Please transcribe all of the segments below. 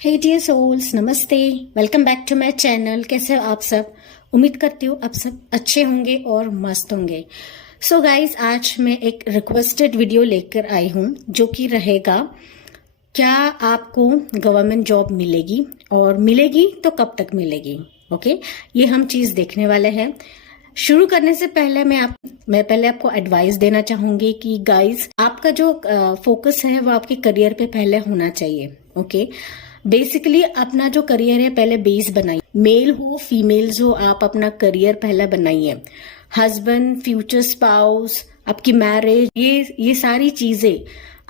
हे dear souls, नमस्ते। Welcome back to my channel. कैसे हो आप सब? उम्मीद करती हूँ आप सब अच्छे होंगे और मस्त होंगे। सो गाइज, आज मैं एक रिक्वेस्टेड वीडियो लेकर आई हूँ जो कि रहेगा, क्या आपको गवर्नमेंट जॉब मिलेगी और मिलेगी तो कब तक मिलेगी। ओके, ये हम चीज देखने वाले हैं। शुरू करने से पहले मैं पहले आपको एडवाइस देना चाहूंगी कि गाइज, आपका जो फोकस है वो आपके करियर पे पहले होना चाहिए। ओके, बेसिकली अपना जो करियर है पहले बेस बनाइए। मेल हो फीमेल्स हो, आप अपना करियर पहले बनाइए। हस्बैंड, फ्यूचर स्पाउस, आपकी मैरिज, ये सारी चीजें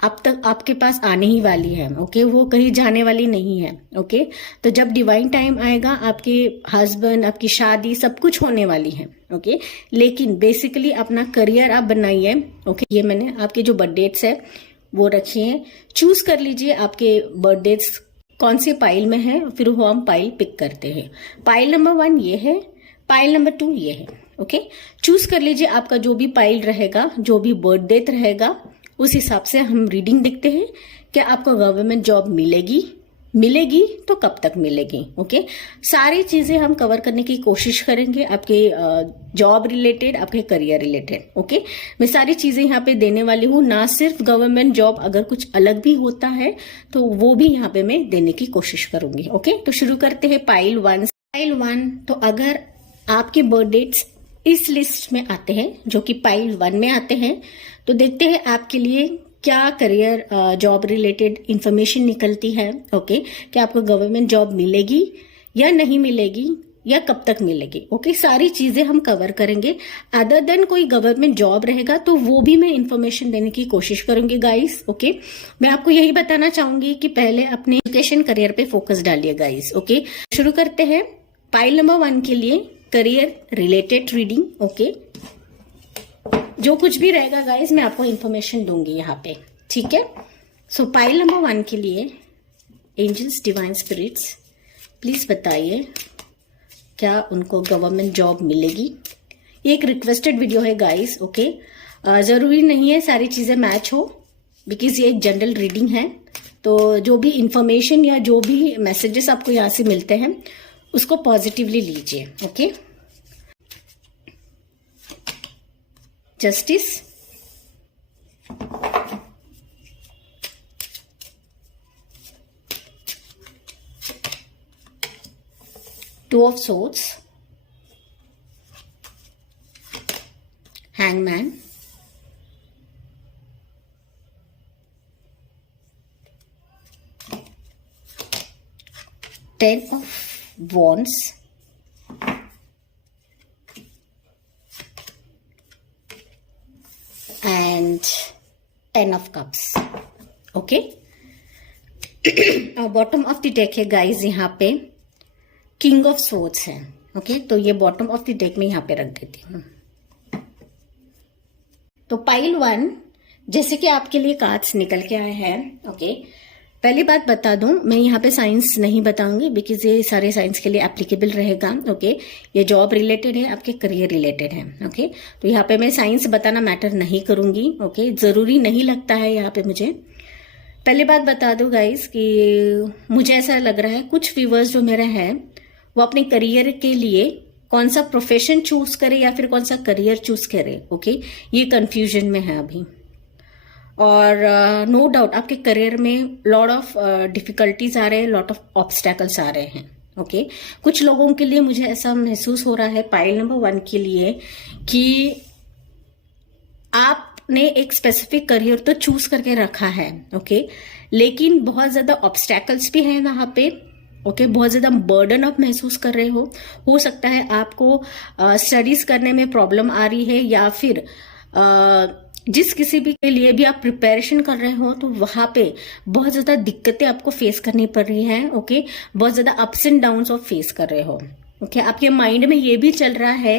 अब तक आपके पास आने ही वाली है। ओके, वो कहीं जाने वाली नहीं है। ओके, तो जब डिवाइन टाइम आएगा आपके हस्बैंड, आपकी शादी, सब कुछ होने वाली है। ओके, लेकिन बेसिकली अपना करियर आप बनाइए। ओके, ये मैंने आपके जो बर्थ डेट्स है वो रखिए। चूज कर लीजिए आपके बर्थ डेट्स कौन सी पाइल में है, फिर वो हम पाइल पिक करते हैं। पाइल नंबर 1 ये है, पाइल नंबर 2 ये है। ओके, चूज कर लीजिए आपका जो भी पाइल रहेगा, जो भी बर्थ डेट रहेगा, उस हिसाब से हम रीडिंग देखते हैं। क्या आपको गवर्नमेंट जॉब मिलेगी तो कब तक मिलेगी। ओके, सारी चीजें हम कवर करने की कोशिश करेंगे, आपके जॉब रिलेटेड, आपके करियर रिलेटेड। ओके, मैं सारी चीजें यहाँ पे देने वाली हूँ, ना सिर्फ गवर्नमेंट जॉब, अगर कुछ अलग भी होता है तो वो भी यहाँ पे मैं देने की कोशिश करूंगी। ओके, तो शुरू करते हैं पाइल 1। पाइल 1, तो अगर आपके बर्थ डेट्स इस लिस्ट में आते हैं, जो कि पाइल 1 में आते हैं, तो देखते हैं आपके लिए क्या करियर जॉब रिलेटेड इंफॉर्मेशन निकलती है। ओके, क्या आपको गवर्नमेंट जॉब मिलेगी या नहीं मिलेगी, या कब तक मिलेगी। ओके, सारी चीजें हम कवर करेंगे। अदर देन कोई गवर्नमेंट जॉब रहेगा तो वो भी मैं इंफॉर्मेशन देने की कोशिश करूंगी गाइस। ओके, मैं आपको यही बताना चाहूंगी कि पहले अपने एजुकेशन करियर पे फोकस डालिए गाइस। ओके, शुरू करते हैं पाइल नंबर 1 के लिए करियर रिलेटेड रीडिंग। ओके, जो कुछ भी रहेगा गाइस मैं आपको इन्फॉर्मेशन दूंगी यहाँ पे, ठीक है। सो पाइल नंबर 1 के लिए एंजल्स, डिवाइन स्पिरिट्स, प्लीज बताइए क्या उनको गवर्नमेंट जॉब मिलेगी। ये एक रिक्वेस्टेड वीडियो है गाइस। ओके, जरूरी नहीं है सारी चीजें मैच हो, बिकॉज ये एक जनरल रीडिंग है। तो जो भी इंफॉर्मेशन या जो भी मैसेजेस आपको यहाँ से मिलते हैं उसको पॉजिटिवली लीजिए। Okay, justice, two of swords, hangman, 10 of wands, and 10 of cups। Okay, bottom of the deck है गाइस यहाँ पे किंग ऑफ सोर्ड्स है। ओके, तो ये बॉटम ऑफ द डेक में यहाँ पे रख देती हूँ। तो पाइल 1 जैसे कि आपके लिए कार्ड्स निकल के आए हैं। ओके, पहली बात बता दूं, मैं यहाँ पे साइंस नहीं बताऊंगी, बिकॉज ये सारे साइंस के लिए एप्लीकेबल रहेगा। ओके, ये जॉब रिलेटेड है, आपके करियर रिलेटेड है। ओके, तो यहाँ पे मैं साइंस बताना मैटर नहीं करूंगी। ओके, जरूरी नहीं लगता है यहाँ पे मुझे। पहली बात बता दूं गाइस कि मुझे ऐसा लग रहा है कुछ व्यूअर्स जो मेरे हैं वो अपने करियर के लिए कौन सा प्रोफेशन चूज करे या फिर कौन सा करियर चूज करे। ओके, ये कंफ्यूजन में है अभी। और नो डाउट आपके करियर में लॉट ऑफ डिफिकल्टीज आ रहे हैं, लॉट ऑफ ऑब्स्टैकल्स आ रहे हैं। ओके, कुछ लोगों के लिए मुझे ऐसा महसूस हो रहा है पाइल नंबर 1 के लिए कि आपने एक स्पेसिफिक करियर तो चूज करके रखा है। ओके, लेकिन बहुत ज्यादा ऑब्स्टैकल्स भी हैं वहां पे। ओके, बहुत ज्यादा बर्डन आप महसूस कर रहे हो सकता है आपको स्टडीज करने में प्रॉब्लम आ रही है, या फिर जिस किसी भी के लिए भी आप प्रिपरेशन कर रहे हो तो वहां पे बहुत ज्यादा दिक्कतें आपको फेस करनी पड़ रही हैं। ओके, बहुत ज्यादा अप्स एंड डाउन्स आप फेस कर रहे हो। ओके, आपके माइंड में ये भी चल रहा है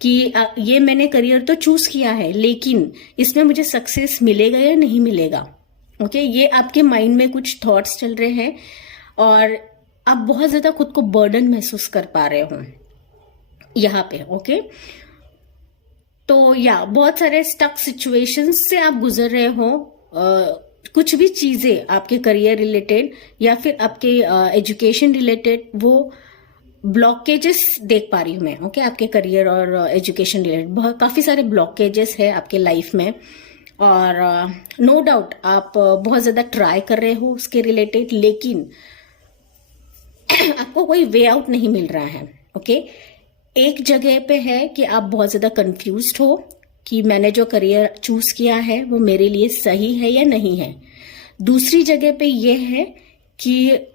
कि ये मैंने करियर तो चूज किया है, लेकिन इसमें मुझे सक्सेस मिलेगा या नहीं मिलेगा। ओके, ये आपके माइंड में कुछ थॉट्स चल रहे हैं और आप बहुत ज्यादा खुद को बर्डन महसूस कर पा रहे हो यहाँ पे। ओके, तो या बहुत सारे स्टक सिचुएशंस से आप गुजर रहे हो कुछ भी चीजें आपके करियर रिलेटेड या फिर आपके एजुकेशन रिलेटेड वो ब्लॉकेजेस देख पा रही हूं मैं। ओके, आपके करियर और एजुकेशन रिलेटेड बहुत काफी सारे ब्लॉकेजेस है आपके लाइफ में, और नो डाउट आप बहुत ज्यादा ट्राई कर रहे हो उसके रिलेटेड, लेकिन आपको कोई वे आउट नहीं मिल रहा है। ओके, एक जगह पे है कि आप बहुत ज्यादा कंफ्यूज्ड हो कि मैंने जो करियर चूज किया है वो मेरे लिए सही है या नहीं है। दूसरी जगह पे ये है कि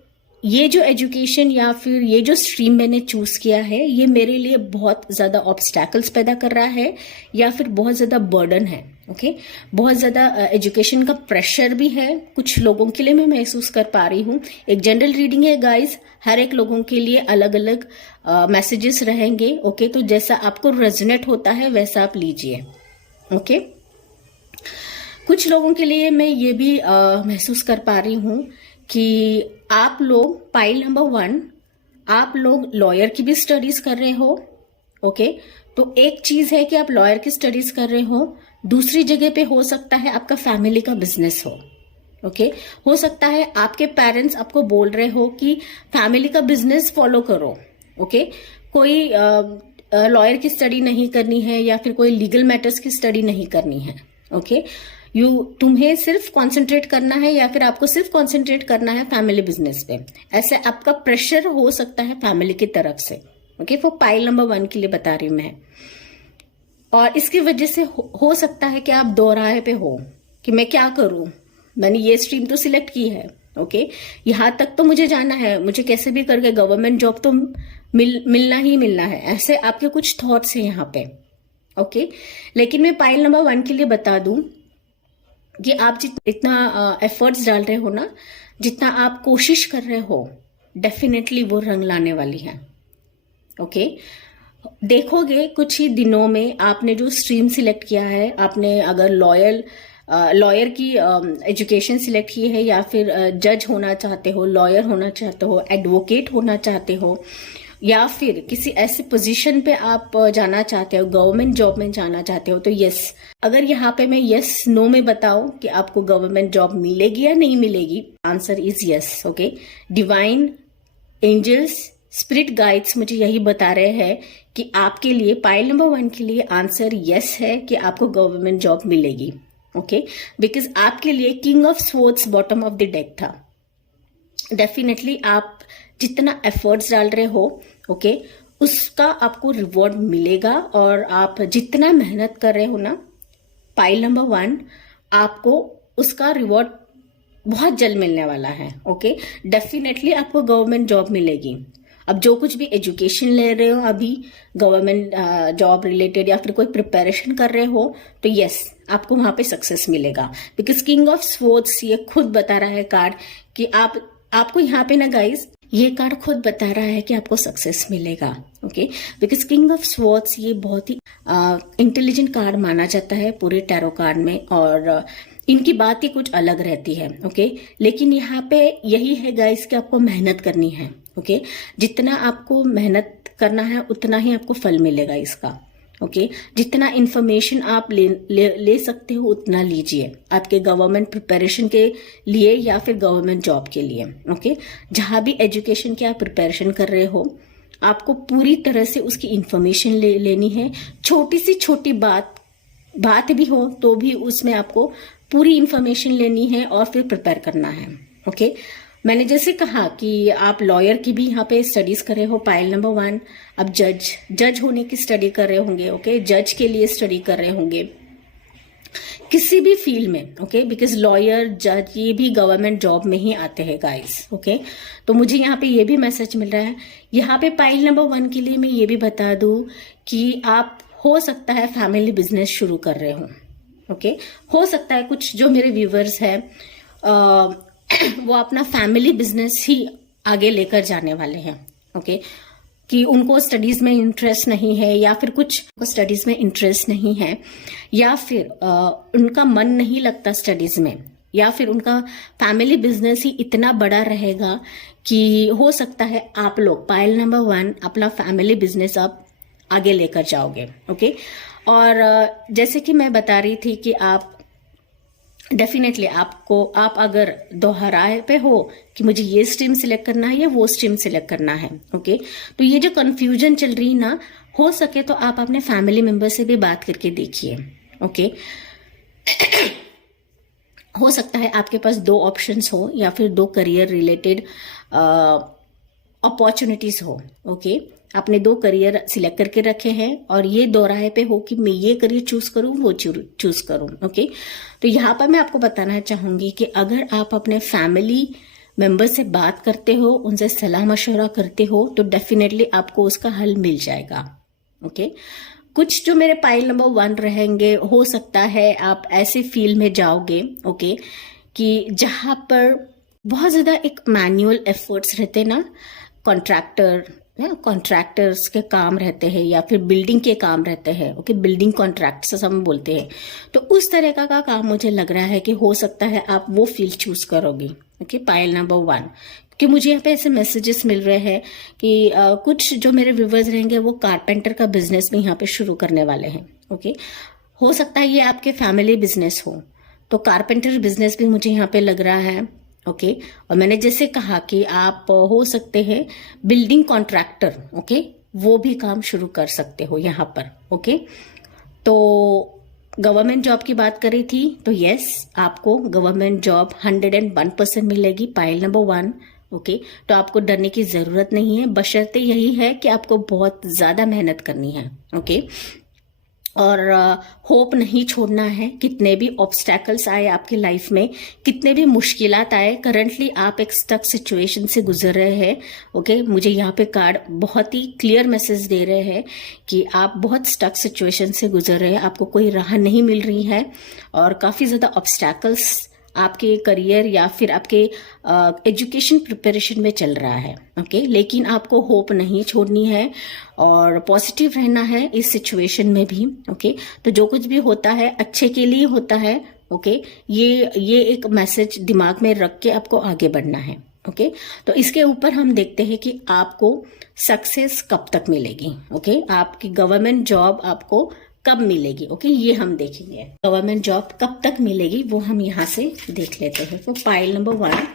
ये जो एजुकेशन या फिर ये जो स्ट्रीम मैंने चूज किया है ये मेरे लिए बहुत ज्यादा ऑब्स्टैकल्स पैदा कर रहा है या फिर बहुत ज्यादा बर्डन है। ओके, बहुत ज्यादा एजुकेशन का प्रेशर भी है कुछ लोगों के लिए, मैं महसूस कर पा रही हूँ। एक जनरल रीडिंग है गाइस, हर एक लोगों के लिए अलग अलग मैसेजेस रहेंगे। ओके, तो जैसा आपको रेजोनेट होता है वैसा आप लीजिए। ओके, कुछ लोगों के लिए मैं ये भी महसूस कर पा रही हूँ कि आप लोग पाइल नंबर 1, आप लोग लॉयर की भी स्टडीज कर रहे हो। ओके, तो एक चीज है कि आप लॉयर की स्टडीज कर रहे हो, दूसरी जगह पे हो सकता है आपका फैमिली का बिजनेस हो। ओके, हो सकता है आपके पेरेंट्स आपको बोल रहे हो कि फैमिली का बिजनेस फॉलो करो। ओके, कोई लॉयर की स्टडी नहीं करनी है या फिर कोई लीगल मैटर्स की स्टडी नहीं करनी है। ओके, तुम्हें सिर्फ कंसंट्रेट करना है या फिर आपको सिर्फ कंसंट्रेट करना है फैमिली बिजनेस पे, ऐसे आपका प्रेशर हो सकता है फैमिली की तरफ से। ओके, वो पाइल नंबर 1 के लिए बता रही हूं मैं। और इसकी वजह से हो सकता है कि आप दोराहे पे हो कि मैं क्या करूं, मैंने ये स्ट्रीम तो सिलेक्ट की है। ओके, यहां तक तो मुझे जाना है, मुझे कैसे भी करके गवर्नमेंट जॉब तो मिलना ही मिलना है, ऐसे आपके कुछ थॉट्स हैं यहाँ पे। ओके, लेकिन मैं पाइल नंबर 1 के लिए बता दूं कि आप जितना एफर्ट्स डाल रहे हो ना, जितना आप कोशिश कर रहे हो, डेफिनेटली वो रंग लाने वाली है। ओके, देखोगे कुछ ही दिनों में आपने जो स्ट्रीम सिलेक्ट किया है, आपने अगर लॉयर की एजुकेशन सिलेक्ट की है या फिर जज होना चाहते हो, लॉयर होना चाहते हो, एडवोकेट होना चाहते हो, या फिर किसी ऐसे पोजीशन पे आप जाना चाहते हो, गवर्नमेंट जॉब में जाना चाहते हो, तो यस, अगर यहाँ पे मैं यस नो में बताऊं कि आपको गवर्नमेंट जॉब मिलेगी या नहीं मिलेगी, answer is yes. Okay, divine angels spirit guides मुझे यही बता रहे हैं कि आपके लिए पाइल नंबर 1 के लिए आंसर यस है कि आपको गवर्नमेंट जॉब मिलेगी। ओके, बिकॉज आपके लिए king of swords bottom of the deck था। डेफिनेटली आप जितना एफर्ट्स डाल रहे हो, ओके, उसका आपको रिवॉर्ड मिलेगा, और आप जितना मेहनत कर रहे हो ना, पाइल नंबर 1, आपको उसका रिवॉर्ड बहुत जल्द मिलने वाला है। ओके, डेफिनेटली आपको गवर्नमेंट जॉब मिलेगी। अब जो कुछ भी एजुकेशन ले रहे हो अभी, गवर्नमेंट जॉब रिलेटेड या फिर कोई प्रिपरेशन कर रहे हो, तो यस, आपको वहां पे सक्सेस मिलेगा। बिकॉज किंग ऑफ स्वॉर्ड्स ये खुद बता रहा है कार्ड कि आपको यहाँ पे ना गाइस, ये कार्ड खुद बता रहा है कि आपको सक्सेस मिलेगा। Okay, because king of swords ये बहुत ही इंटेलिजेंट कार्ड माना जाता है पूरे टैरो कार्ड में, और इनकी बात ही कुछ अलग रहती है। ओके, लेकिन यहाँ पे यही है गाइस कि आपको मेहनत करनी है। ओके, जितना आपको मेहनत करना है उतना ही आपको फल मिलेगा इसका। ओके, जितना इंफॉर्मेशन आप ले सकते हो उतना लीजिए, आपके गवर्नमेंट प्रिपरेशन के लिए या फिर गवर्नमेंट जॉब के लिए। ओके, जहां भी एजुकेशन की आप प्रिपरेशन कर रहे हो, आपको पूरी तरह से उसकी इंफॉर्मेशन लेनी है। छोटी सी छोटी बात भी हो तो भी उसमें आपको पूरी इंफॉर्मेशन लेनी है और फिर प्रिपेयर करना है। ओके, मैंने जैसे कहा कि आप लॉयर की भी यहाँ पे स्टडीज कर रहे हो, पाइल नंबर 1, अब जज होने की स्टडी कर रहे होंगे। ओके, जज के लिए स्टडी कर रहे होंगे किसी भी फील्ड में। ओके, बिकॉज लॉयर, जज ये भी गवर्नमेंट जॉब में ही आते हैं गाइस। ओके, तो मुझे यहाँ पे ये भी मैसेज मिल रहा है। यहाँ पे पाइल नंबर 1 के लिए मैं ये भी बता दूं कि आप हो सकता है फैमिली बिजनेस शुरू कर रहे हो। ओके, हो सकता है कुछ जो मेरे व्यूवर्स हैं वो अपना फैमिली बिजनेस ही आगे लेकर जाने वाले हैं। ओके, कि उनको स्टडीज में इंटरेस्ट नहीं है या फिर कुछ स्टडीज में इंटरेस्ट नहीं है, या फिर उनका मन नहीं लगता स्टडीज में, या फिर उनका फैमिली बिजनेस ही इतना बड़ा रहेगा कि हो सकता है आप लोग पाइल नंबर 1 अपना फैमिली बिजनेस आप आगे लेकर जाओगे। ओके, और जैसे कि मैं बता रही थी कि आप डेफिनेटली आप अगर दोहराए पे हो कि मुझे ये स्ट्रीम सिलेक्ट करना है या वो स्ट्रीम सिलेक्ट करना है, ओके, तो ये जो कंफ्यूजन चल रही ना, हो सके तो आप अपने फैमिली मेंबर से भी बात करके देखिए, ओके। हो सकता है आपके पास दो ऑप्शंस हो या फिर दो करियर रिलेटेड अपॉर्चुनिटीज हो, ओके। आपने दो करियर सिलेक्ट करके रखे हैं और ये दो राय पे हो कि मैं ये करियर चूज करूं वो चूज करूं, ओके। तो यहाँ पर मैं आपको बताना चाहूंगी कि अगर आप अपने फैमिली मेंबर से बात करते हो, उनसे सलाह मशवरा करते हो, तो डेफिनेटली आपको उसका हल मिल जाएगा, ओके। कुछ जो मेरे पाइल नंबर 1 रहेंगे, हो सकता है आप ऐसे फील्ड में जाओगे, ओके, कि जहां पर बहुत ज्यादा एक मैनुअल एफर्ट्स रहते ना, कॉन्ट्रैक्टर्स के काम रहते हैं या फिर बिल्डिंग के काम रहते हैं, ओके, बिल्डिंग कॉन्ट्रैक्ट्स हम बोलते हैं। तो उस तरह का काम मुझे लग रहा है कि हो सकता है आप वो फील्ड चूज करोगे, ओके, पाइल नंबर 1। कि मुझे यहाँ पे ऐसे मैसेजेस मिल रहे हैं कि कुछ जो मेरे व्यूवर्स रहेंगे वो कारपेंटर का बिजनेस भी यहाँ पे शुरू करने वाले हैं, ओके। हो सकता है ये आपके फैमिली बिजनेस हो, तो कारपेंटर बिजनेस भी मुझे यहाँ पे लग रहा है, ओके। और मैंने जैसे कहा कि आप हो सकते हैं बिल्डिंग कॉन्ट्रैक्टर, ओके, वो भी काम शुरू कर सकते हो यहाँ पर, ओके। तो गवर्नमेंट जॉब की बात करी थी, तो यस, आपको गवर्नमेंट जॉब 101% मिलेगी, पाइल नंबर 1, ओके। तो आपको डरने की जरूरत नहीं है, बशर्ते यही है कि आपको बहुत ज्यादा मेहनत करनी है, ओके। और होप नहीं छोड़ना है, कितने भी ऑब्स्टैकल्स आए आपकी लाइफ में, कितने भी मुश्किलात आए। करंटली आप एक स्टक सिचुएशन से गुजर रहे हैं, ओके। मुझे यहाँ पे कार्ड बहुत ही क्लियर मैसेज दे रहे हैं कि आप बहुत स्टक सिचुएशन से गुजर रहे हैं, आपको कोई राह नहीं मिल रही है और काफी ज्यादा ऑब्स्टैकल्स आपके करियर या फिर आपके एजुकेशन प्रिपरेशन में चल रहा है, ओके। लेकिन आपको होप नहीं छोड़नी है और पॉजिटिव रहना है इस सिचुएशन में भी, ओके। तो जो कुछ भी होता है अच्छे के लिए होता है, ओके। ये एक मैसेज दिमाग में रख के आपको आगे बढ़ना है, ओके। तो इसके ऊपर हम देखते हैं कि आपको सक्सेस कब तक मिलेगी, ओके। आपकी गवर्नमेंट जॉब आपको कब मिलेगी, ओके, ये हम देखेंगे। गवर्नमेंट जॉब कब तक मिलेगी वो हम यहाँ से देख लेते हैं। तो pile number 1,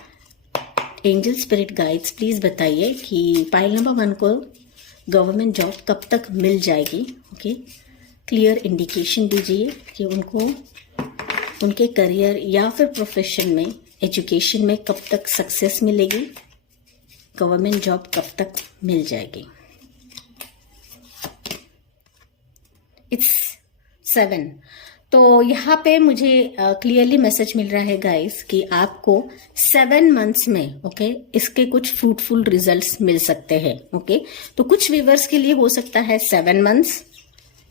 angel spirit guides please बताइए कि पाइल नंबर 1 को गवर्नमेंट जॉब कब तक मिल जाएगी, ओके। क्लियर इंडिकेशन दीजिए कि उनको उनके करियर या फिर प्रोफेशन में, एजुकेशन में कब तक सक्सेस मिलेगी, गवर्नमेंट जॉब कब तक मिल जाएगी। इट्स 7। तो यहाँ पे मुझे क्लियरली मैसेज मिल रहा है गाइस कि आपको 7 मंथ्स में, ओके, इसके कुछ फ्रूटफुल रिजल्ट्स मिल सकते हैं, ओके। तो कुछ व्यूवर्स के लिए हो सकता है 7 मंथ्स,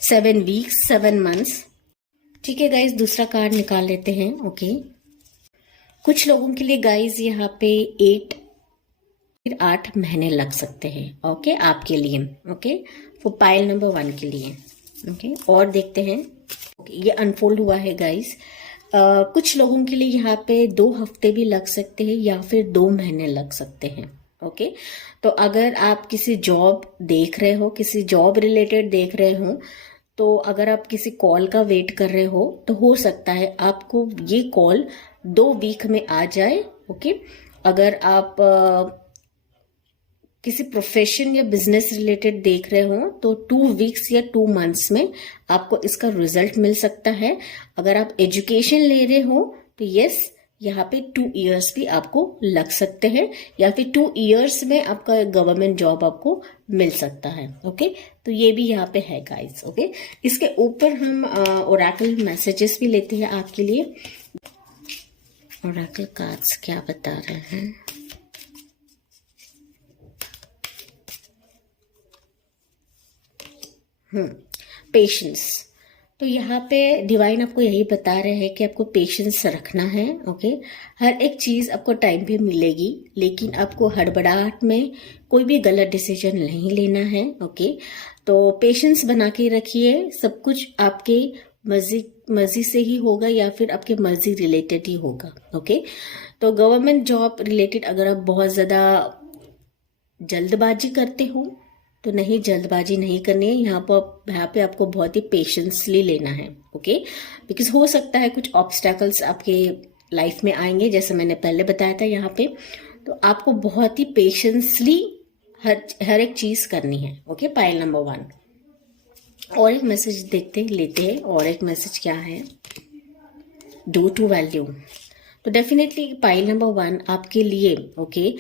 7 वीक्स, 7 मंथ्स, ठीक है गाइस। दूसरा कार्ड निकाल लेते हैं, ओके। कुछ लोगों के लिए गाइस यहाँ पे 8 महीने लग सकते हैं, ओके, आपके लिए, ओके, वो पाइल नंबर 1 के लिए, ओके। और देखते हैं, ये अनफोल्ड हुआ है गाइस। कुछ लोगों के लिए यहाँ पे 2 हफ्ते भी लग सकते हैं या फिर 2 महीने लग सकते हैं, ओके। तो अगर आप किसी जॉब देख रहे हो, किसी जॉब रिलेटेड देख रहे हो, तो अगर आप किसी कॉल का वेट कर रहे हो, तो हो सकता है आपको ये कॉल 2 वीक में आ जाए, ओके। अगर आप किसी प्रोफेशन या बिजनेस रिलेटेड देख रहे हो तो 2 वीक्स या 2 मंथ्स में आपको इसका रिजल्ट मिल सकता है। अगर आप एजुकेशन ले रहे हो तो यस, यहाँ पे 2 इयर्स भी आपको लग सकते हैं या फिर 2 इयर्स में आपका गवर्नमेंट जॉब आपको मिल सकता है, ओके। तो ये भी यहाँ पे है गाइस, ओके। इसके ऊपर हम ओरेकल मैसेजेस भी लेते हैं आपके लिए। ओरेकल कार्ड्स क्या बता रहे हैं? पेशेंस। तो यहाँ पे डिवाइन आपको यही बता रहे हैं कि आपको पेशेंस रखना है, ओके। हर एक चीज आपको टाइम पे मिलेगी, लेकिन आपको हड़बड़ाहट में कोई भी गलत डिसीजन नहीं लेना है, ओके। तो पेशेंस बना के रखिए, सब कुछ आपके मर्जी से ही होगा या फिर आपके मर्जी रिलेटेड ही होगा, ओके। तो गवर्नमेंट जॉब रिलेटेड अगर आप बहुत ज्यादा जल्दबाजी करते हो तो नहीं, जल्दबाजी नहीं करनी है। यहाँ पे आपको बहुत ही पेशेंसली लेना है, ओके। बिकॉज हो सकता है कुछ ऑब्स्टैकल्स आपके लाइफ में आएंगे, जैसे मैंने पहले बताया था यहाँ पे। तो आपको बहुत ही पेशेंसली हर एक चीज करनी है, ओके। पाइल नंबर 1 और एक मैसेज लेते हैं। और एक मैसेज क्या है, डू टू वैल्यू। तो डेफिनेटली पाइल नंबर 1 आपके लिए, ओके,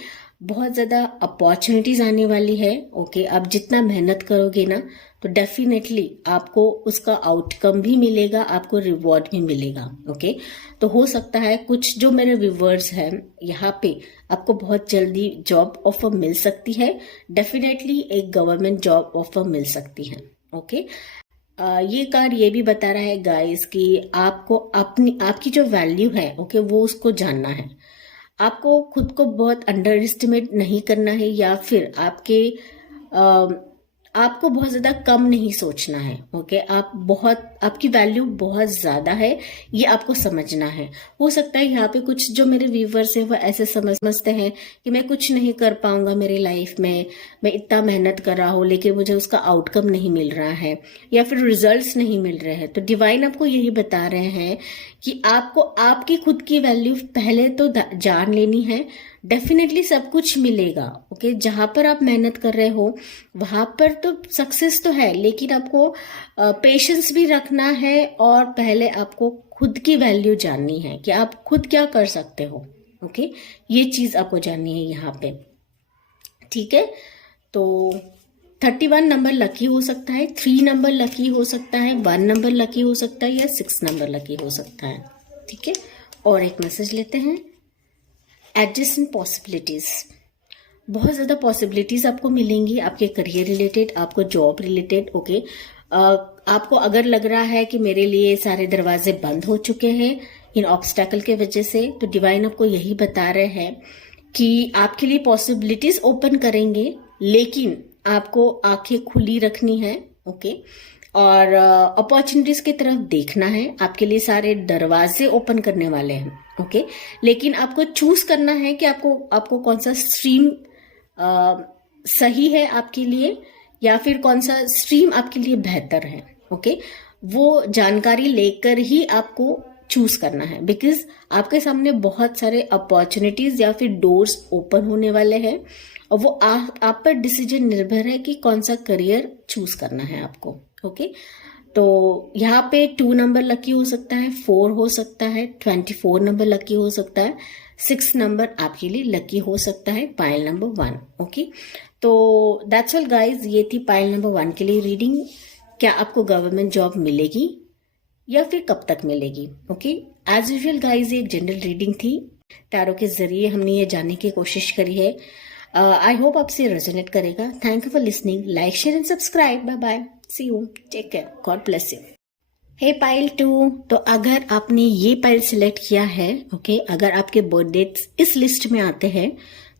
बहुत ज़्यादा अपॉर्चुनिटीज आने वाली है, ओके। आप जितना मेहनत करोगे ना, तो डेफिनेटली आपको उसका आउटकम भी मिलेगा, आपको रिवॉर्ड भी मिलेगा, ओके। तो हो सकता है कुछ जो मेरे व्यूवर्स हैं यहाँ पे, आपको बहुत जल्दी जॉब ऑफर मिल सकती है। डेफिनेटली एक गवर्नमेंट जॉब ऑफर मिल सकती है, ओके। ये कार्ड ये भी बता रहा है गाइस कि आपको आपकी जो वैल्यू है, ओके, वो उसको जानना है। आपको खुद को बहुत अंडर एस्टिमेट नहीं करना है, या फिर आपको बहुत ज्यादा कम नहीं सोचना है, ओके। आपकी वैल्यू बहुत ज्यादा है, ये आपको समझना है। हो सकता है यहाँ पे कुछ जो मेरे व्यूवर्स हैं वो ऐसे समझते हैं कि मैं कुछ नहीं कर पाऊंगा मेरी लाइफ में, मैं इतना मेहनत कर रहा हूँ लेकिन मुझे उसका आउटकम नहीं मिल रहा है, या फिर रिजल्ट्स नहीं मिल रहे हैं। तो डिवाइन आपको यही बता रहे हैं कि आपको आपकी खुद की वैल्यू पहले तो जान लेनी है। डेफिनेटली सब कुछ मिलेगा, ओके। जहां पर आप मेहनत कर रहे हो वहां पर तो सक्सेस तो है, लेकिन आपको पेशेंस भी रखना है, और पहले आपको खुद की वैल्यू जाननी है कि आप खुद क्या कर सकते हो, ओके। ये चीज आपको जाननी है यहाँ पे, ठीक है। तो 31 नंबर लकी हो सकता है, 3 नंबर लकी हो सकता है, 1 नंबर लकी हो सकता है, या 6 नंबर लकी हो सकता है, ठीक है। और एक मैसेज लेते हैं, एडजस्टेंट पॉसिबिलिटीज। बहुत ज़्यादा पॉसिबिलिटीज आपको मिलेंगी आपके करियर रिलेटेड, आपको जॉब रिलेटेड, ओके। आपको अगर लग रहा है कि मेरे लिए सारे दरवाजे बंद हो चुके हैं इन ऑब्स्टैकल के वजह से, तो डिवाइन आपको यही बता रहे हैं कि आपके लिए पॉसिबिलिटीज ओपन करेंगे, लेकिन आपको आंखें खुली रखनी है, ओके। और अपॉर्चुनिटीज की तरफ देखना है। आपके लिए सारे दरवाजे ओपन करने वाले हैं, ओके। लेकिन आपको चूज करना है कि आपको कौन सा स्ट्रीम सही है आपके लिए, या फिर कौन सा स्ट्रीम आपके लिए बेहतर है, ओके। वो जानकारी लेकर ही आपको चूज करना है, बिकॉज आपके सामने बहुत सारे अपॉर्चुनिटीज या फिर डोर्स ओपन होने वाले हैं, और वो आप पर डिसीजन निर्भर है कि कौन सा करियर चूज करना है आपको, ओके। तो यहाँ पे 2 नंबर लकी हो सकता है, 4 हो सकता है, 24 नंबर लकी हो सकता है, 6 नंबर आपके लिए लकी हो सकता है, पाइल नंबर 1, ओके। तो दैट्स ऑल गाइज, ये थी पाइल नंबर 1 के लिए रीडिंग। क्या आपको गवर्नमेंट जॉब मिलेगी या फिर कब तक मिलेगी, ओके। एज यूजुअल गाइज, ये एक जनरल रीडिंग थी। टैरो के जरिए हमने ये जानने की कोशिश करी है। आई होप आपसे रेजोनेट करेगा। Thank you for listening, like share and subscribe. Bye bye, see you, take care, God bless you. Hey pile 2, तो अगर आपने ये पाइल सिलेक्ट किया है, ओके, अगर आपके बर्थ डेट्स इस लिस्ट में आते हैं,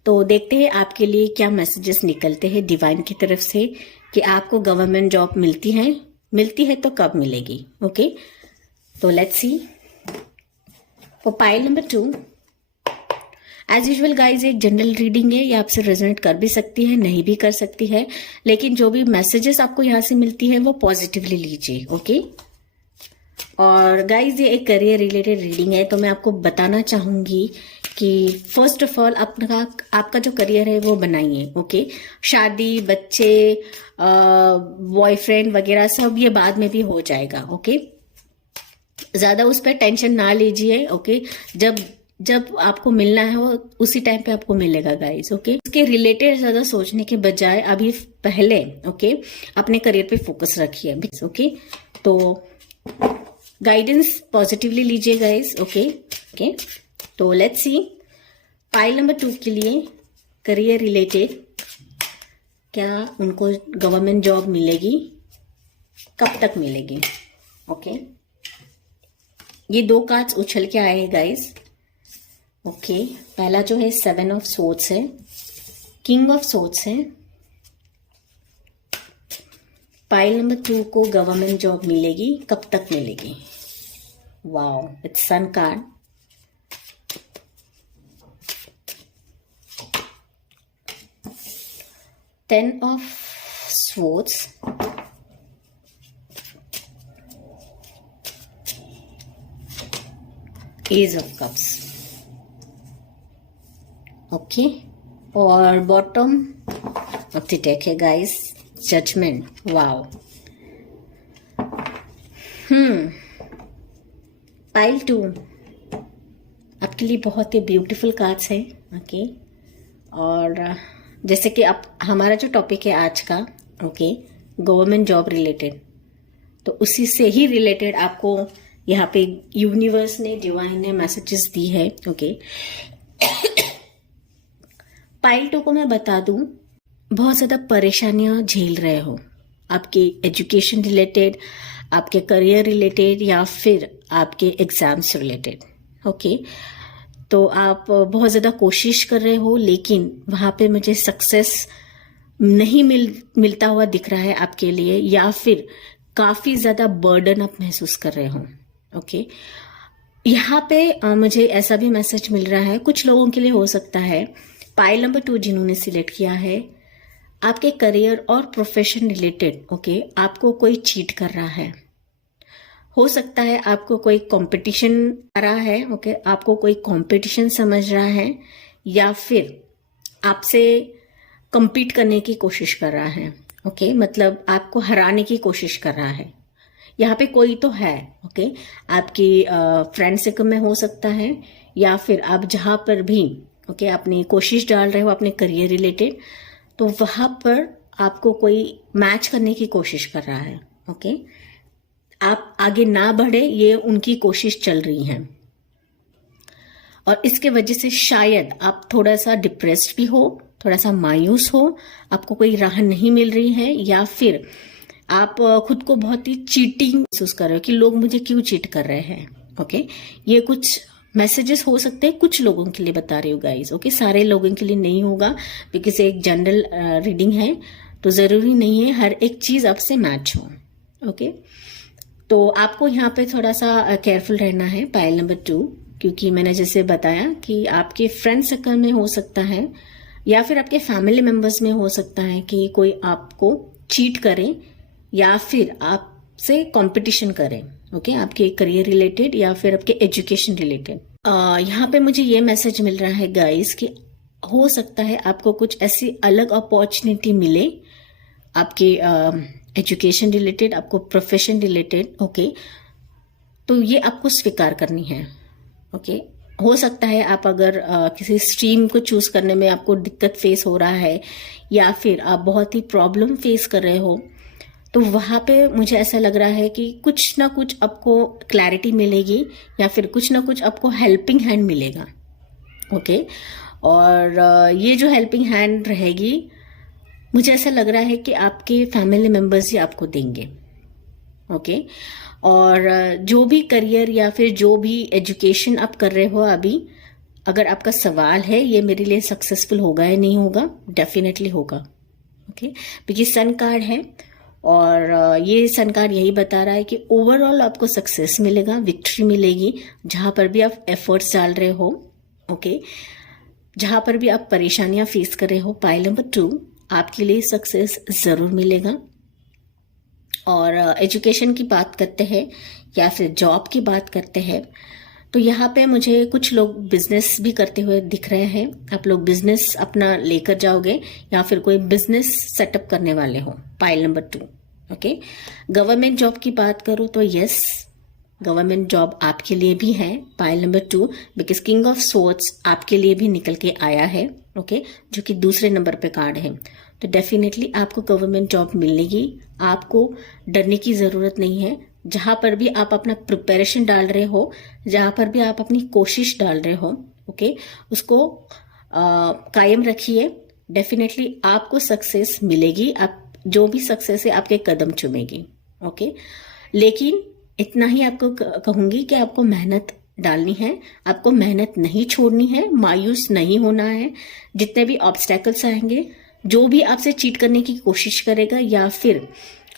तो देखते हैं आपके लिए क्या मैसेजेस निकलते हैं डिवाइन की तरफ से कि आपको गवर्नमेंट जॉब मिलती है तो कब मिलेगी, ओके। तो let's see for pile number 2। As usual guys, एक जनरल रीडिंग है, ये आपसे रेजोनेट कर भी सकती है, नहीं भी कर सकती है, लेकिन जो भी मैसेजेस आपको यहाँ से मिलती है वो पॉजिटिवली लीजिए, ओके। और गाइज, ये एक करियर रिलेटेड रीडिंग है, तो मैं आपको बताना चाहूंगी कि फर्स्ट ऑफ ऑल आपका जो करियर है वो बनाइए, ओके। शादी, बच्चे, बॉयफ्रेंड वगैरह सब ये बाद में भी हो जाएगा, ओके। ज्यादा उस पर टेंशन ना लीजिए, ओके। जब आपको मिलना है वो उसी टाइम पे आपको मिलेगा गाइस, ओके। इसके रिलेटेड ज्यादा सोचने के बजाय अभी पहले, ओके, अपने करियर पे फोकस रखिए, ओके। तो गाइडेंस पॉजिटिवली लीजिए गाइस, ओके ओके। तो लेट्स सी पाइल नंबर 2 के लिए करियर रिलेटेड क्या उनको गवर्नमेंट जॉब मिलेगी, कब तक मिलेगी, ओके। ये 2 कार्ड्स उछल के आए हैं गाइस, ओके। पहला जो है 7 ऑफ सोर्ड्स है, किंग ऑफ सोर्ड्स है। पाइल नंबर 2 को गवर्नमेंट जॉब मिलेगी, कब तक मिलेगी। Wow, it's sun card. Ten of Swords, Ace of Cups. Okay, और बॉटम ऑफ द डेक है गाइस जजमेंट. वाओ. पाइल 2 आपके लिए बहुत ही ब्यूटीफुल कार्ड्स है. ओके, और जैसे कि आप हमारा जो टॉपिक है आज का, ओके, गवर्नमेंट जॉब रिलेटेड, तो उसी से ही रिलेटेड आपको यहाँ पे यूनिवर्स ने, डिवाइन ने मैसेजेस दी है. ओके, पाइल 2 को मैं बता दूं, बहुत ज्यादा परेशानियां झेल रहे हो आपके एजुकेशन रिलेटेड, आपके करियर रिलेटेड, या फिर आपके एग्जाम्स रिलेटेड. ओके, तो आप बहुत ज्यादा कोशिश कर रहे हो, लेकिन वहां पे मुझे सक्सेस नहीं मिलता हुआ दिख रहा है आपके लिए, या फिर काफी ज्यादा बर्डन आप महसूस कर रहे हो. ओके, यहाँ पे मुझे ऐसा भी मैसेज मिल रहा है, कुछ लोगों के लिए हो सकता है, पाइल नंबर 2 जिन्होंने सिलेक्ट किया है, आपके करियर और प्रोफेशन रिलेटेड, ओके, आपको कोई चीट कर रहा है. हो सकता है आपको कोई कंपटीशन आ रहा है. ओके, आपको कोई कंपटीशन समझ रहा है, या फिर आपसे compete करने की कोशिश कर रहा है. ओके, मतलब आपको हराने की कोशिश कर रहा है. यहाँ पे कोई तो है. ओके, आपकी फ्रेंड सर्कल में हो सकता है, या फिर आप जहां पर भी ओके अपनी कोशिश डाल रहे हो अपने करियर रिलेटेड, तो वहां पर आपको कोई मैच करने की कोशिश कर रहा है. ओके, आप आगे ना बढ़े, ये उनकी कोशिश चल रही है, और इसके वजह से शायद आप थोड़ा सा डिप्रेस्ड भी हो, थोड़ा सा मायूस हो, आपको कोई राह नहीं मिल रही है, या फिर आप खुद को बहुत ही चीटिंग महसूस कर रहे हो कि लोग मुझे क्यों चीट कर रहे हैं. ओके, ये कुछ मैसेजेस हो सकते हैं, कुछ लोगों के लिए बता रही हूँ गाइस. ओके, सारे लोगों के लिए नहीं होगा, बिकॉज एक जनरल रीडिंग है, तो जरूरी नहीं है हर एक चीज आपसे मैच हो. ओके, तो आपको यहाँ पे थोड़ा सा केयरफुल रहना है पाइल नंबर 2, क्योंकि मैंने जैसे बताया कि आपके फ्रेंड सर्कल में हो सकता है, या फिर आपके फैमिली मेंबर्स में हो सकता है कि कोई आपको चीट करे, या फिर आपसे कंपटीशन करे. ओके, आपके करियर रिलेटेड या फिर आपके एजुकेशन रिलेटेड. यहाँ पे मुझे ये मैसेज मिल रहा है गाइस कि हो सकता है आपको कुछ ऐसी अलग अपॉर्चुनिटी मिले आपके एजुकेशन रिलेटेड, आपको प्रोफेशन रिलेटेड. ओके, तो ये आपको स्वीकार करनी है. ओके, हो सकता है आप अगर किसी स्ट्रीम को चूज करने में आपको दिक्कत फेस हो रहा है, या फिर आप बहुत ही प्रॉब्लम फेस कर रहे हो, तो वहां पे मुझे ऐसा लग रहा है कि कुछ ना कुछ आपको क्लैरिटी मिलेगी, या फिर कुछ ना कुछ आपको हेल्पिंग हैंड मिलेगा. ओके, और ये जो हेल्पिंग हैंड रहेगी, मुझे ऐसा लग रहा है कि आपके फैमिली मेंबर्स ही आपको देंगे. ओके, और जो भी करियर या फिर जो भी एजुकेशन आप कर रहे हो अभी, अगर आपका सवाल है ये मेरे लिए सक्सेसफुल होगा या नहीं होगा, डेफिनेटली होगा. ओके, क्योंकि सन कार्ड है, और ये सन कार्ड यही बता रहा है कि ओवरऑल आपको सक्सेस मिलेगा, विक्ट्री मिलेगी, जहां पर भी आप एफर्ट्स डाल रहे हो. ओके, जहां पर भी आप परेशानियां फेस कर रहे हो, पाइल नंबर 2 आपके लिए सक्सेस जरूर मिलेगा. और एजुकेशन की बात करते हैं या फिर जॉब की बात करते हैं, तो यहाँ पे मुझे कुछ लोग बिजनेस भी करते हुए दिख रहे हैं. आप लोग बिजनेस अपना लेकर जाओगे, या फिर कोई बिजनेस सेटअप करने वाले हो, pile number 2. Okay, government job की बात करूं तो यस, गवर्नमेंट जॉब आपके लिए भी है, pile number 2, because king of swords आपके लिए भी निकल के आया है. ओके, जो कि दूसरे नंबर पे कार्ड है, तो डेफिनेटली आपको गवर्नमेंट जॉब मिलेगी. आपको डरने की जरूरत नहीं है. जहां पर भी आप अपना प्रिपरेशन डाल रहे हो, जहां पर भी आप अपनी कोशिश डाल रहे हो, ओके, उसको कायम रखिए. डेफिनेटली आपको सक्सेस मिलेगी. आप जो भी सक्सेस है आपके कदम चूमेगी. ओके, लेकिन इतना ही आपको कहूंगी कि आपको मेहनत डालनी है, आपको मेहनत नहीं छोड़नी है, मायूस नहीं होना है. जितने भी ऑब्स्टेकल्स आएंगे, जो भी आपसे चीट करने की कोशिश करेगा या फिर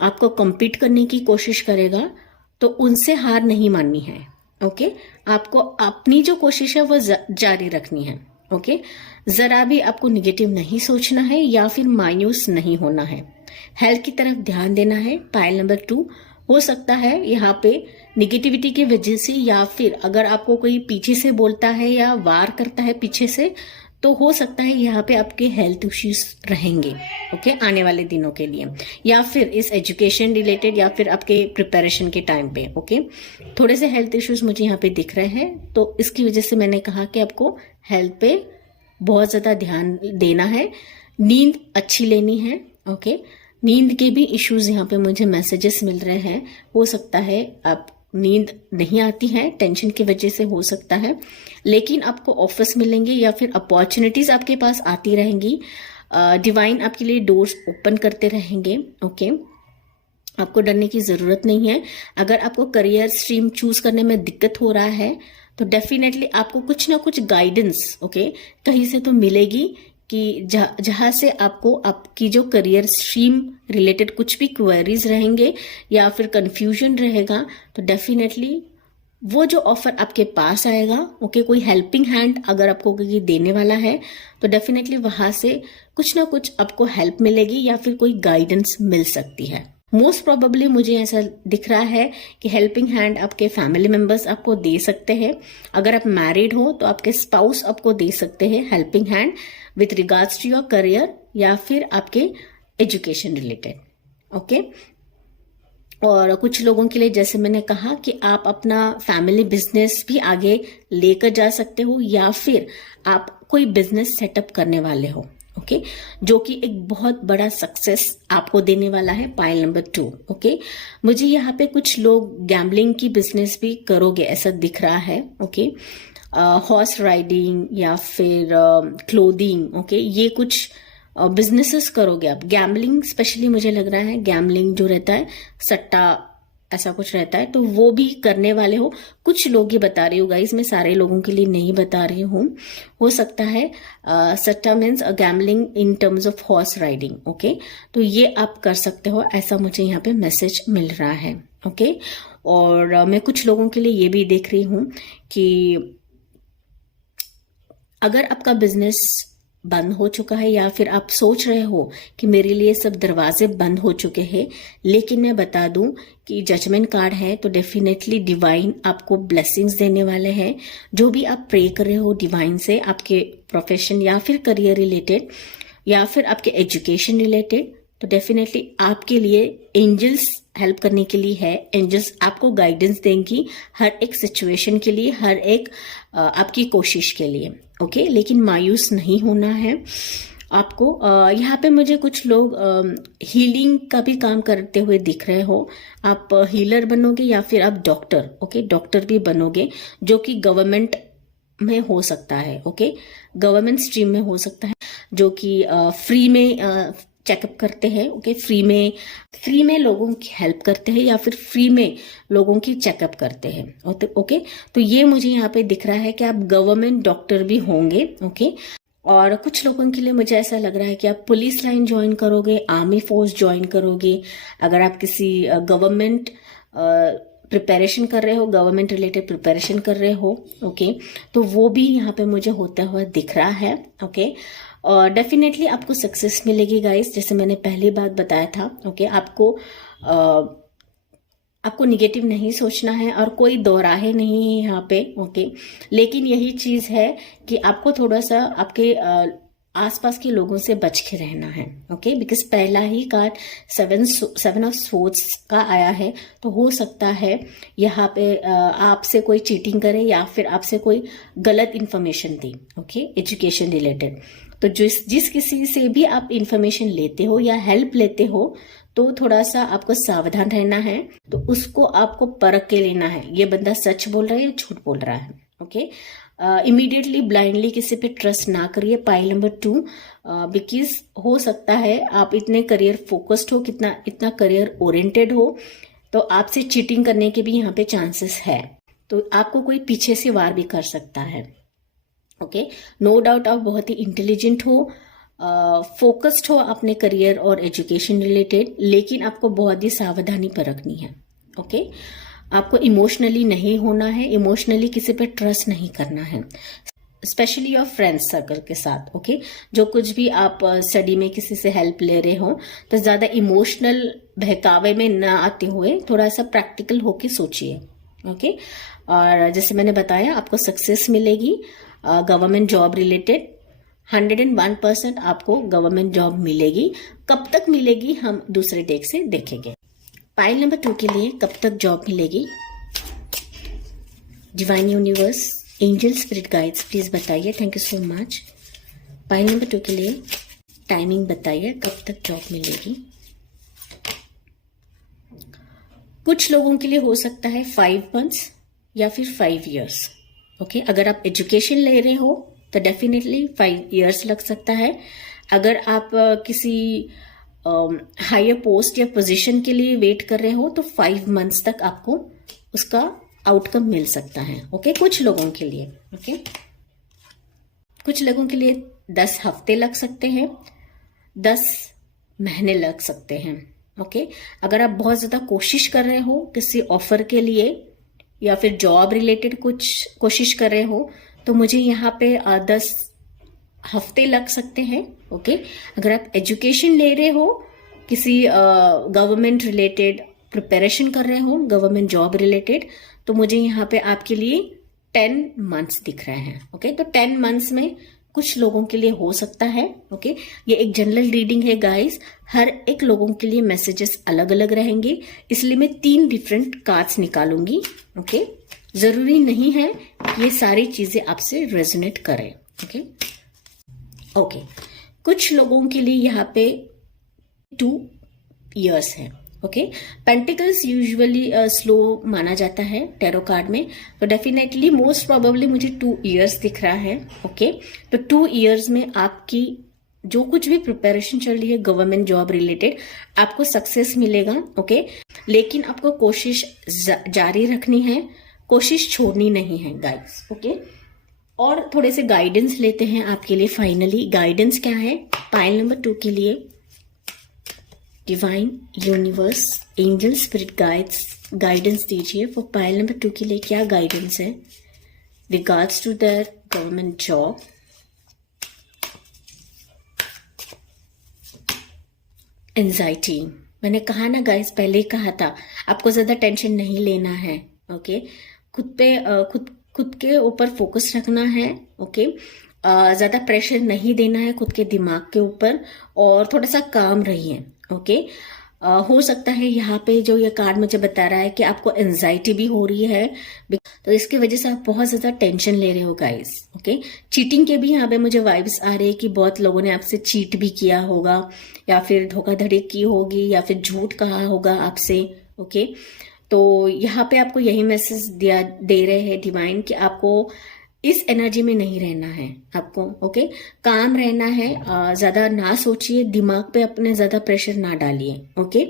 आपको कम्पीट करने की कोशिश करेगा, तो उनसे हार नहीं माननी है. ओके, आपको अपनी जो कोशिश है वो जारी रखनी है. ओके, जरा भी आपको निगेटिव नहीं सोचना है या फिर मायूस नहीं होना है। हेल्थ की तरफ ध्यान देना है। पाइल नंबर 2, हो सकता है यहाँ पे निगेटिविटी की वजह से या फिर अगर आपको कोई पीछे से बोलता है या वार करता है पीछे से, तो हो सकता है यहाँ पे आपके हेल्थ इश्यूज रहेंगे। ओके, आने वाले दिनों के लिए, या फिर इस एजुकेशन रिलेटेड या फिर आपके प्रिपरेशन के टाइम पे। ओके, थोड़े से हेल्थ इश्यूज मुझे यहाँ पे दिख रहे हैं, तो इसकी वजह से मैंने कहा कि आपको हेल्थ पे बहुत ज्यादा ध्यान देना है। नींद अच्छी लेनी है। ओके, नींद के भी इश्यूज यहाँ पे मुझे मैसेजेस मिल रहे हैं। हो सकता है आप नींद नहीं आती है, टेंशन की वजह से हो सकता है, लेकिन आपको ऑफर्स मिलेंगे या फिर अपॉर्चुनिटीज आपके पास आती रहेंगी। डिवाइन आपके लिए डोर्स ओपन करते रहेंगे। ओके, आपको डरने की जरूरत नहीं है। अगर आपको करियर स्ट्रीम चूज करने में दिक्कत हो रहा है तो डेफिनेटली आपको कुछ ना कुछ गाइडेंस कहीं से तो मिलेगी कि जहां से आपको आपकी जो करियर स्ट्रीम रिलेटेड कुछ भी क्वेरीज रहेंगे या फिर कंफ्यूजन रहेगा, तो डेफिनेटली वो जो ऑफर आपके पास आएगा, कोई हेल्पिंग हैंड अगर आपको कोई देने वाला है, तो डेफिनेटली वहां से कुछ ना कुछ आपको हेल्प मिलेगी या फिर कोई गाइडेंस मिल सकती है। मोस्ट प्रोबेबली मुझे ऐसा दिख रहा है कि हेल्पिंग हैंड आपके फैमिली मेंबर्स आपको दे सकते हैं। अगर आप मैरिड हो तो आपके स्पाउस आपको दे सकते हैं helping hand with regards to your career या फिर आपके एजुकेशन रिलेटेड। ओके, और कुछ लोगों के लिए जैसे मैंने कहा कि आप अपना फैमिली बिजनेस भी आगे लेकर जा सकते हो या फिर आप कोई बिजनेस सेटअप करने वाले हो। ओके, जो कि एक बहुत बड़ा सक्सेस आपको देने वाला है। Pile number 2। ओके, मुझे यहाँ पे कुछ लोग गैम्बलिंग की बिजनेस भी करोगे ऐसा दिख रहा है। ओके, हॉर्स राइडिंग या फिर क्लोथिंग। ओके, ये कुछ बिजनेसेस करोगे आप। गैम्बलिंग स्पेशली मुझे लग रहा है, गैम्बलिंग जो रहता है, सट्टा ऐसा कुछ रहता है, तो वो भी करने वाले हो। कुछ लोग ये बता रही हूँ गाइस, मैं सारे लोगों के लिए नहीं बता रही हूँ। हो सकता है सट्टा means gambling in terms of horse riding. Okay, तो ये आप कर सकते हो, ऐसा मुझे यहाँ पे मैसेज मिल रहा है। ओके, और मैं कुछ लोगों के लिए ये भी देख रही हूँ कि अगर आपका बिजनेस बंद हो चुका है या फिर आप सोच रहे हो कि मेरे लिए सब दरवाजे बंद हो चुके हैं, लेकिन मैं बता दूं कि जजमेंट कार्ड है, तो डेफिनेटली डिवाइन आपको ब्लेसिंग्स देने वाले हैं। जो भी आप प्रे कर रहे हो डिवाइन से, आपके प्रोफेशन या फिर करियर रिलेटेड या फिर आपके एजुकेशन रिलेटेड, तो डेफिनेटली आपके लिए एंजल्स हेल्प करने के लिए है। एंजल्स आपको गाइडेंस देंगी हर एक सिचुएशन के लिए, हर एक आपकी कोशिश के लिए। ओके, लेकिन मायूस नहीं होना है आपको। यहाँ पे मुझे कुछ लोग हीलिंग का भी काम करते हुए दिख रहे हो। आप हीलर बनोगे या फिर आप डॉक्टर, डॉक्टर भी बनोगे, जो कि गवर्नमेंट में हो सकता है। गवर्नमेंट स्ट्रीम में हो सकता है, जो कि फ्री में चेकअप करते हैं। फ्री में लोगों की हेल्प करते हैं या फिर फ्री में लोगों की चेकअप करते हैं। तो ये मुझे यहाँ पे दिख रहा है कि आप गवर्नमेंट डॉक्टर भी होंगे। और कुछ लोगों के लिए मुझे ऐसा लग रहा है कि आप पुलिस लाइन ज्वाइन करोगे, आर्मी फोर्स ज्वाइन करोगे। अगर आप किसी गवर्नमेंट प्रिपरेशन कर रहे हो, गवर्नमेंट रिलेटेड प्रिपरेशन कर रहे हो, तो वो भी यहाँ पे मुझे होता हुआ दिख रहा है। और डेफिनेटली आपको सक्सेस मिलेगी गाइस, जैसे मैंने पहली बात बताया था। आपको निगेटिव नहीं सोचना है और कोई दोराहे नहीं है यहाँ पे। लेकिन यही चीज है कि आपको थोड़ा सा आपके आसपास के लोगों से बच के रहना है। बिकॉज पहला ही कार्ड 7 ऑफ स्वॉर्ड्स का आया है, तो हो सकता है यहाँ पे आपसे कोई चीटिंग करे या फिर आपसे कोई गलत इंफॉर्मेशन दी। एजुकेशन रिलेटेड, तो जिस किसी से भी आप इंफॉर्मेशन लेते हो या हेल्प लेते हो, तो थोड़ा सा आपको सावधान रहना है। तो उसको आपको परख के लेना है, ये बंदा सच बोल रहा है या झूठ बोल रहा है। इमीडिएटली ब्लाइंडली किसी पे ट्रस्ट ना करिए। पाइल नंबर 2, बिकॉज हो सकता है आप इतने करियर फोकस्ड हो, इतना करियर ओरिएंटेड हो, तो आपसे चीटिंग करने के भी यहाँ पे चांसेस है। तो आपको कोई पीछे से वार भी कर सकता है। नो डाउट आप बहुत ही इंटेलिजेंट हो, फोकस्ड हो अपने करियर और एजुकेशन रिलेटेड, लेकिन आपको बहुत ही सावधानी बरतनी है। आपको इमोशनली नहीं होना है, इमोशनली किसी पे ट्रस्ट नहीं करना है। स्पेशली योर फ्रेंड्स सर्कल के साथ। ओके, जो कुछ भी आप स्टडी में किसी से हेल्प ले रहे हो तो ज्यादा इमोशनल बहकावे में ना आते हुए थोड़ा सा प्रैक्टिकल होके सोचिए। ओके, और जैसे मैंने बताया आपको सक्सेस मिलेगी गवर्नमेंट जॉब रिलेटेड। 101% आपको गवर्नमेंट जॉब मिलेगी। कब तक मिलेगी हम दूसरे डेक से देखेंगे। पाइल नंबर 2 के लिए कब तक जॉब मिलेगी, divine universe, angel, spirit guides please बताइए। Thank you so much. Pile number 2 के लिए टाइमिंग बताइए, कब तक जॉब मिलेगी। कुछ लोगों के लिए हो सकता है 5 मंथ्स या फिर 5 इयर्स। ओके, अगर आप एजुकेशन ले रहे हो तो डेफिनेटली 5 इयर्स लग सकता है। अगर आप किसी हायर पोस्ट या पोजीशन के लिए वेट कर रहे हो तो 5 मंथ्स तक आपको उसका आउटकम मिल सकता है। ओके, कुछ लोगों के लिए। ओके, कुछ लोगों के लिए 10 हफ्ते लग सकते हैं, 10 महीने लग सकते हैं। ओके, अगर आप बहुत ज्यादा कोशिश कर रहे हो किसी ऑफर के लिए या फिर जॉब रिलेटेड कुछ कोशिश कर रहे हो तो मुझे यहाँ पे 10 हफ्ते लग सकते हैं। ओके, अगर आप एजुकेशन ले रहे हो किसी गवर्नमेंट रिलेटेड प्रिपरेशन कर रहे हो गवर्नमेंट जॉब रिलेटेड तो मुझे यहाँ पे आपके लिए 10 मंथ्स दिख रहे हैं। ओके, तो 10 मंथ्स में कुछ लोगों के लिए हो सकता है। ओके, ये एक जनरल रीडिंग है गाइस, हर एक लोगों के लिए मैसेजेस अलग अलग रहेंगे, इसलिए मैं 3 डिफरेंट कार्ड्स निकालूंगी। ओके, जरूरी नहीं है ये सारी चीजें आपसे रेजोनेट करें। ओके, कुछ लोगों के लिए यहाँ पे 2 इयर्स है। ओके, पेंटिकल्स यूजुअली स्लो माना जाता है टैरो कार्ड में, तो डेफिनेटली मोस्ट प्रोबेबली मुझे 2 इयर्स दिख रहा है। ओके, तो 2 इयर्स में आपकी जो कुछ भी प्रिपरेशन चल रही है गवर्नमेंट जॉब रिलेटेड आपको सक्सेस मिलेगा। ओके, लेकिन आपको कोशिश जारी रखनी है, कोशिश छोड़नी नहीं है गाइस। ओके, और थोड़े से गाइडेंस लेते हैं आपके लिए। फाइनली गाइडेंस क्या है पाइल नंबर 2 के लिए, divine universe, angel, spirit guides guidance दीजिए फॉर पाइल नंबर 2 के लिए। क्या गाइडेंस है regards to their government job. Anxiety, मैंने कहा ना गाइस, पहले ही कहा था आपको ज्यादा टेंशन नहीं लेना है। ओके, खुद पे खुद के ऊपर फोकस रखना है। ओके, ज्यादा प्रेशर नहीं देना है खुद के दिमाग के ऊपर और थोड़ा सा काम रहिए। ओके, हो सकता है यहाँ पे जो ये कार्ड मुझे बता रहा है कि आपको एंजाइटी भी हो रही है, तो इसकी वजह से आप बहुत ज्यादा टेंशन ले रहे हो गाइस। ओके, चीटिंग के भी यहाँ पे मुझे वाइब्स आ रहे हैं कि बहुत लोगों ने आपसे चीट भी किया होगा या फिर धोखाधड़ी की होगी या फिर झूठ कहा होगा आपसे। ओके, तो यहाँ पे आपको यही मैसेज दे रहे हैं डिवाइन कि आपको इस एनर्जी में नहीं रहना है आपको। ओके, काम रहना है, ज्यादा ना सोचिए, दिमाग पे अपने ज्यादा प्रेशर ना डालिए। ओके,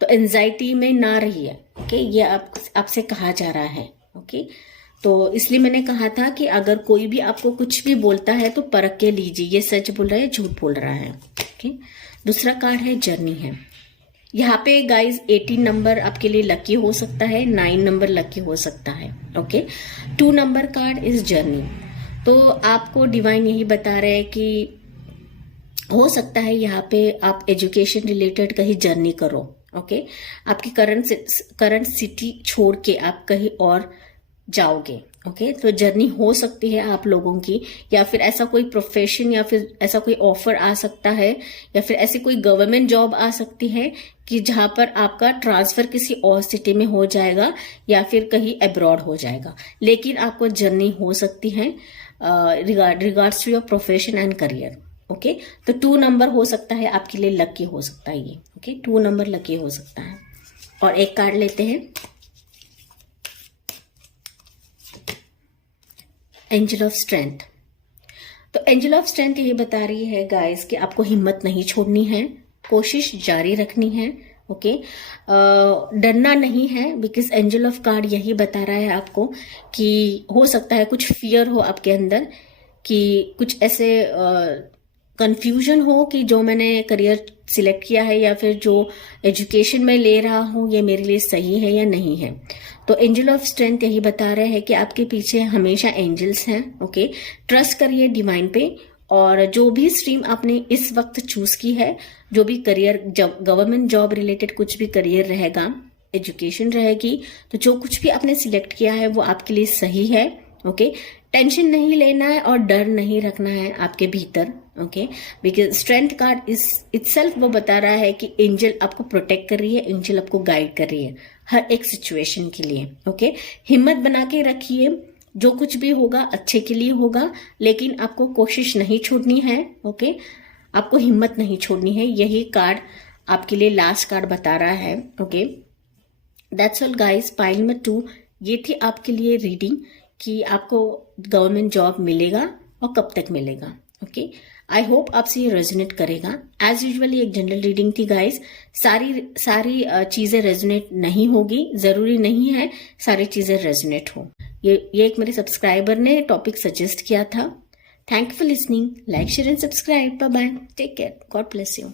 तो एंजाइटी में ना रहिए। ओके, ये आपसे कहा जा रहा है। ओके, तो इसलिए मैंने कहा था कि अगर कोई भी आपको कुछ भी बोलता है तो परख के लीजिए, ये सच बोल रहा है झूठ बोल रहा है। ओके, दूसरा कार्ड है जर्नी है। यहाँ पे गाइज 18 नंबर आपके लिए लकी हो सकता है, 9 नंबर लकी हो सकता है। Okay, 2 number card is journey. तो आपको डिवाइन यही बता रहे हैं कि हो सकता है यहाँ पे आप एजुकेशन रिलेटेड कहीं जर्नी करो। ओके, आपकी करंट सिटी छोड़ के आप कहीं और जाओगे। ओके, तो जर्नी हो सकती है आप लोगों की, या फिर ऐसा कोई प्रोफेशन या फिर ऐसा कोई ऑफर आ सकता है या फिर ऐसी कोई गवर्नमेंट जॉब आ सकती है कि जहां पर आपका ट्रांसफर किसी और सिटी में हो जाएगा या फिर कहीं अब्रॉड हो जाएगा, लेकिन आपको जर्नी हो सकती है regards to your profession and career. Okay, तो 2 नंबर हो सकता है आपके लिए लकी हो सकता है ये। ओके, 2 नंबर लकी हो सकता है। और एक कार्ड लेते हैं, एंजल ऑफ स्ट्रेंथ। तो एंजल ऑफ स्ट्रेंथ यही बता रही है गाइस कि आपको हिम्मत नहीं छोड़नी है, कोशिश जारी रखनी है। ओके, डरना नहीं है, बिकॉज एंजल ऑफ कार्ड यही बता रहा है आपको कि हो सकता है कुछ फियर हो आपके अंदर कि कुछ ऐसे कंफ्यूजन हो कि जो मैंने करियर सिलेक्ट किया है या फिर जो एजुकेशन में ले रहा हूँ ये मेरे लिए सही है या नहीं है, तो एंजल ऑफ स्ट्रेंथ यही बता रहे हैं कि आपके पीछे हमेशा एंजल्स हैं। ओके, ट्रस्ट करिए डिवाइन पे, और जो भी स्ट्रीम आपने इस वक्त चूज की है, जो भी करियर, जब गवर्नमेंट जॉब रिलेटेड कुछ भी करियर रहेगा, एजुकेशन रहेगी, तो जो कुछ भी आपने सिलेक्ट किया है वो आपके लिए सही है। ओके, टेंशन नहीं लेना है और डर नहीं रखना है आपके भीतर। ओके, बिकॉज स्ट्रेंथ कार्ड इस इटसेल्फ वो बता रहा है कि एंजल आपको प्रोटेक्ट कर रही है, एंजल आपको गाइड कर रही है हर एक सिचुएशन के लिए। ओके, हिम्मत बना के रखिए, जो कुछ भी होगा अच्छे के लिए होगा, लेकिन आपको कोशिश नहीं छोड़नी है। ओके, आपको हिम्मत नहीं छोड़नी है, यही कार्ड आपके लिए लास्ट कार्ड बता रहा है। Okay, that's all guys, pile number 2 ये थी आपके लिए रीडिंग कि आपको गवर्नमेंट जॉब मिलेगा और कब तक मिलेगा। ओके, आई होप आपसे ये रेजोनेट करेगा। एज यूजुअली एक जनरल रीडिंग थी गाइस, सारी चीजें रेजोनेट नहीं होगी, जरूरी नहीं है सारी चीजें रेजोनेट हो। ये एक मेरे सब्सक्राइबर ने टॉपिक सजेस्ट किया था। Thank you for listening, like share and subscribe, bye bye, take care, God bless you.